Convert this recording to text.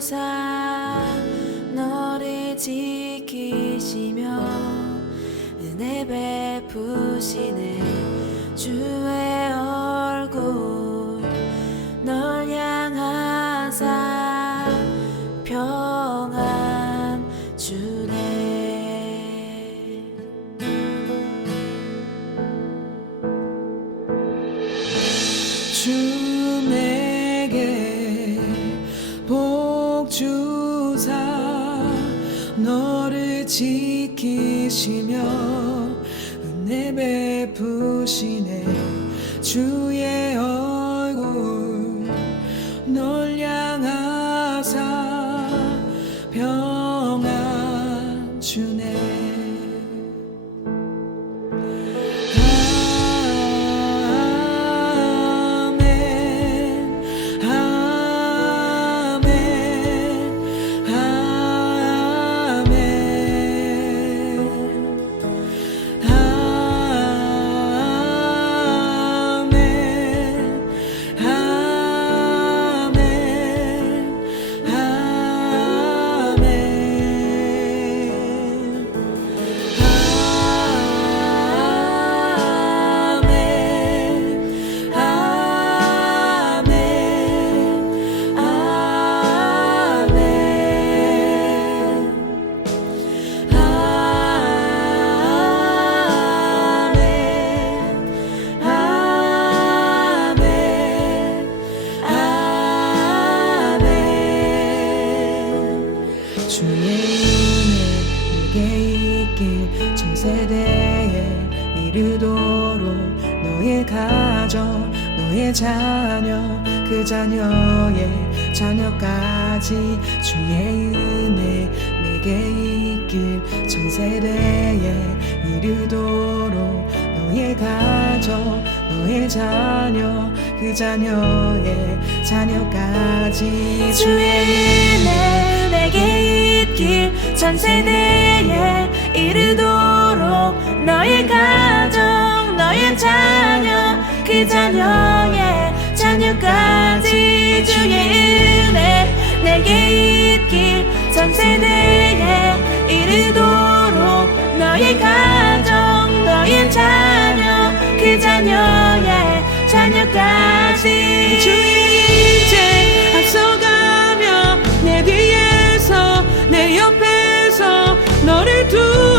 주옵소서 너를 지키시며 은혜 베푸시네. 주 지키시며 은혜 베푸시네. 주의 얼굴 널 향하사 평 세대에 이르도록 너의 가정 너의 자녀 그 자녀의 자녀까지 주의 은혜 내게 있길 전 세대에 이르도록 너의 가정 너의 자녀 그 자녀의 자녀까지 주의 은혜 내게 있길 전 세대에 이르도록 너의 가족, 너의 자녀 그 자녀의 자녀까지 주의 은혜 내게 있길 전 세대에 이르도록 너의 가족, 너의 자녀 그 자녀의 자녀까지 주의 이제 앞서가며 내 뒤에서 내 옆에서 너를 두고